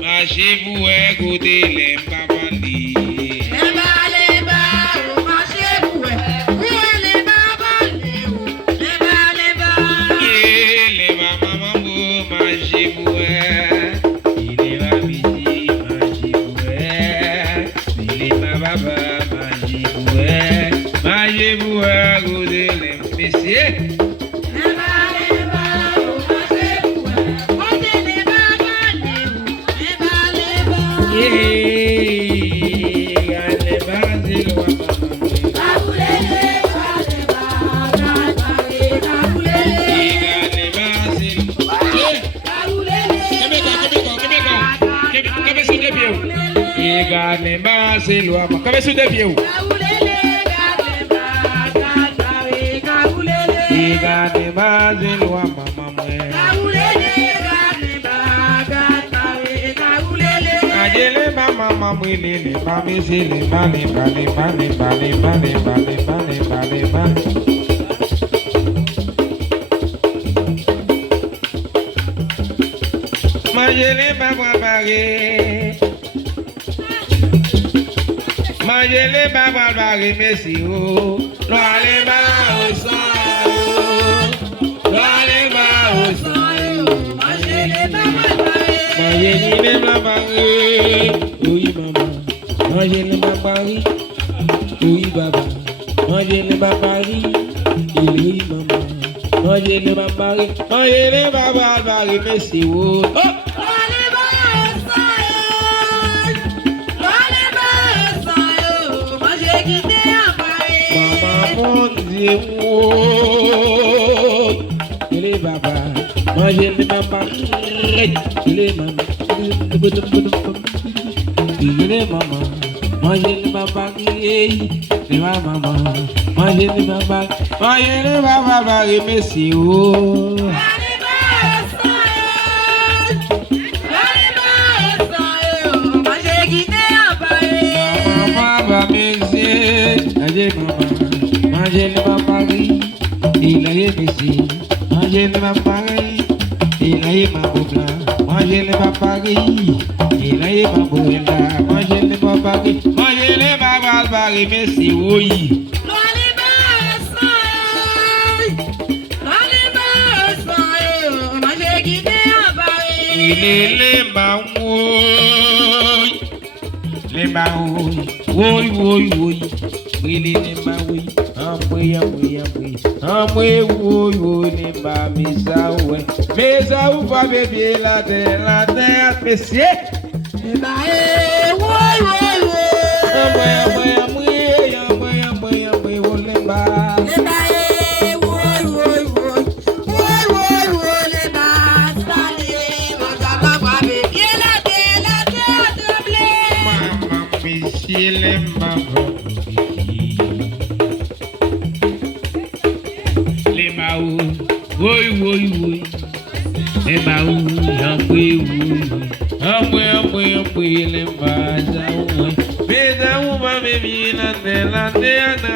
Marchez-vous, écoutez les babali. Marchez-vous, écoutez les messieurs. Cabeça de piu. Majele baba bari mesi o, lo ale ba o san o, lo ale ba o san o. Majele baba bari, majele baba bari, oyi mama. Majele baba bari, oyi baba. Majele baba bari, oyi mama. Majele baba bari, majele baba bari mesi o. Il est baba, manger le baba, il est maman, il est maman, manger le baba, il est maman, manger le baba, merci oh. Manger le papari, il a ici. Manger le papari, il a ma boula. Manger le papari, il a ma boula. Manger le papari, manger le papari, merci oui. Il est les baouilles, les baouilles, oui, oui, oui. Il est les baouilles. Amwe wo ni ba misawe mesawu fa bebe la terre messieurs wo amwe wo le ba le ba sale magaba fa bebe la terre mama monsieur le mama Woi, Emma, Amwe, Lemba, Beza, uma menina dela, Deana,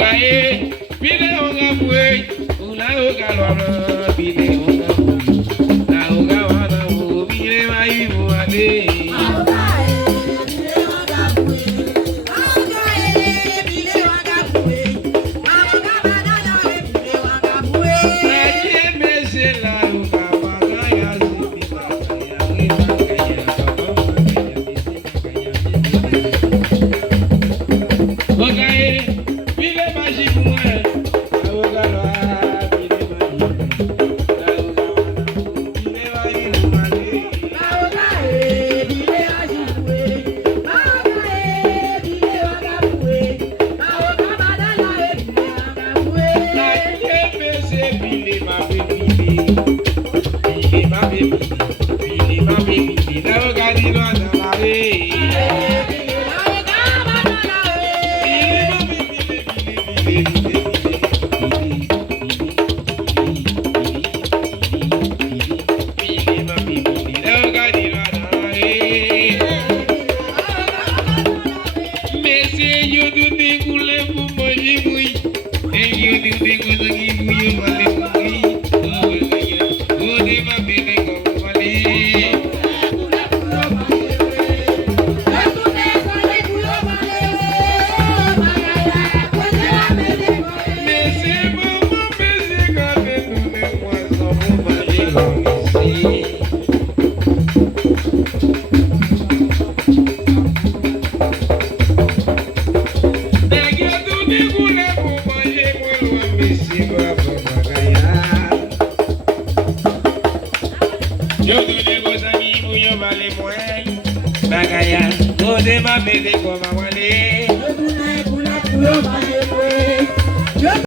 Ogaye, bile onga bue, una oga loro, bile onga bue, na oga wana o, bile mai buale. Bagaya, go de ma me de go ma wale.